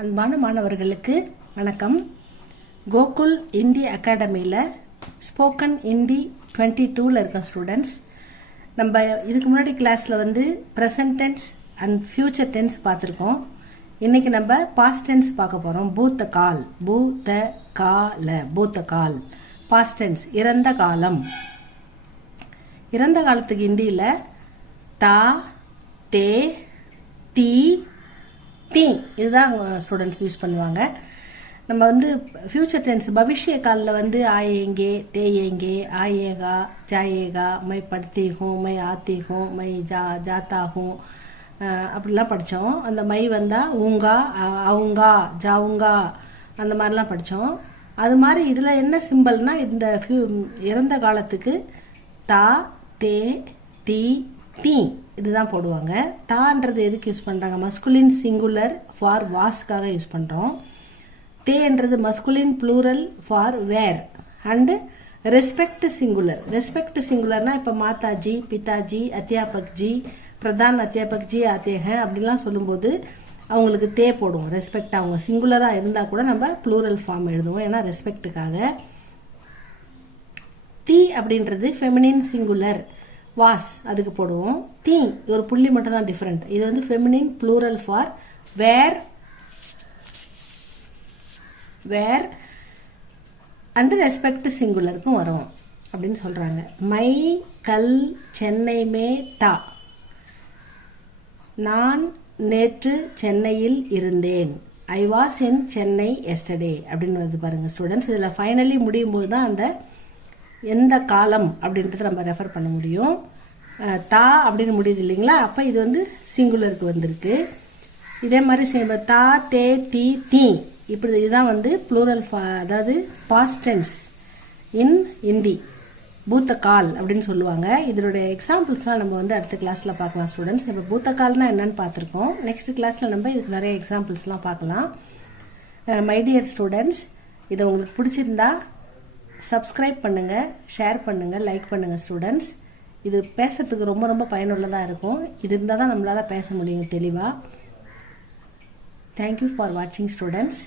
அன்பான மாணவர்களுக்கு வணக்கம். கோகுல் இந்தி அகாடமியில் ஸ்போக்கன் ஹிந்தி 22ல் இருக்க ஸ்டூடெண்ட்ஸ். நம்ம இதுக்கு முன்னாடி கிளாஸில் present tense and future tense பார்த்துருக்கோம். இன்றைக்கி நம்ம பாஸ்ட் டென்ஸ் பார்க்க போகிறோம். பூத்த கால் பாஸ்ட் டென்ஸ் இறந்த காலம். இறந்த காலத்துக்கு ஹிந்தியில் தா, தே, தி, தி இதுதான் ஸ்டூடெண்ட்ஸ் யூஸ் பண்ணுவாங்க. நம்ம ஃப்யூச்சர் டென்ஸ் பவிஷ்ய காலில் ஆயேங்கே, தேயேங்கே, ஆயேகா, ஜாயேகா, மை படுத்தி ஹூம், மை ஆத்தி ஹூம், மை ஜாத்தா ஹூம் அப்படிலாம் படித்தோம். அந்த மை வந்தால் ஊங்கா, அவுங்கா, ஜாவுங்கா அந்த மாதிரிலாம் படித்தோம். அது மாதிரி இதில் என்ன சிம்பிள்னா இந்த இறந்த காலத்துக்கு தா, தே, தி, தி இதுதான் போடுவாங்க. தான்றது எதுக்கு யூஸ் பண்ணுறாங்க? மஸ்குலின் சிங்குலர் ஃபார் வாஸ்க்காக யூஸ் பண்ணுறோம். தேன்றது மஸ்குலின் ப்ளூரல் ஃபார் வேர் அண்டு ரெஸ்பெக்ட் சிங்குலர். ரெஸ்பெக்ட் சிங்குலர்னால் இப்போ மாதாஜி, பிதாஜி, அத்தியாபக்ஜி, பிரதான் அத்தியாபக்ஜி, ஆத்தேக அப்படிலாம் சொல்லும்போது அவங்களுக்கு தே போடுவோம். ரெஸ்பெக்ட் அவங்க சிங்குலராக இருந்தால் கூட நம்ம ப்ளூரல் ஃபார்ம் எழுதுவோம், ஏன்னா ரெஸ்பெக்டுக்காக. தி அப்படின்றது ஃபெமினின் சிங்குலர் வாஸ், அதுக்கு போடுவோம். தீ ஒரு புள்ளி மட்டும் தான் டிஃப்ரெண்ட். இது ஃபெமினின் ப்ளூரல் ஃபார் வேர் அண்ட் ரெஸ்பெக்ட் சிங்குலருக்கும் வரும் அப்படின்னு சொல்கிறாங்க. மை கல் சென்னை மே தா, நான் நேற்று சென்னையில் இருந்தேன். I was in Chennai yesterday அப்படின்னு வருது பாருங்கள் ஸ்டூடெண்ட்ஸ். இதில் ஃபைனலி முடியும் போது தான் அந்த எந்த காலம் அப்படின்றத நம்ம ரெஃபர் பண்ண முடியும். தா அப்படின்னு முடியுது இல்லைங்களா, அப்போ இது சிங்குலருக்கு வந்திருக்கு. இதே மாதிரி தா, தே, தி, தி இப்படி இதுதான் ப்ளூரல் அதாவது பாஸ்ட் டென்ஸ் இன் ஹிந்தி. பூத்த கால் அப்படின்னு சொல்லுவாங்க. இதனுடைய எக்ஸாம்பிள்ஸ்லாம் நம்ம அடுத்த கிளாஸில் பார்க்கலாம் ஸ்டூடெண்ட்ஸ். இப்போ பூத்த கால்னால் என்னன்னு பார்த்துருக்கோம். நெக்ஸ்ட் கிளாஸில் நம்ம இதுக்கு நிறைய எக்ஸாம்பிள்ஸ்லாம் பார்க்கலாம். மை டியர் ஸ்டூடெண்ட்ஸ், இதை உங்களுக்கு பிடிச்சிருந்தா சப்ஸ்கிரைப் பண்ணுங்கள், ஷேர் பண்ணுங்கள், லைக் பண்ணுங்கள் ஸ்டூடெண்ட்ஸ். இது பேசுகிறதுக்கு ரொம்ப ரொம்ப பயனுள்ளதாக இருக்கும். இது இருந்தால் தான் நம்மளால் பேச முடியும் தெளிவாக. தேங்க்யூ ஃபார் வாட்சிங் ஸ்டூடெண்ட்ஸ்.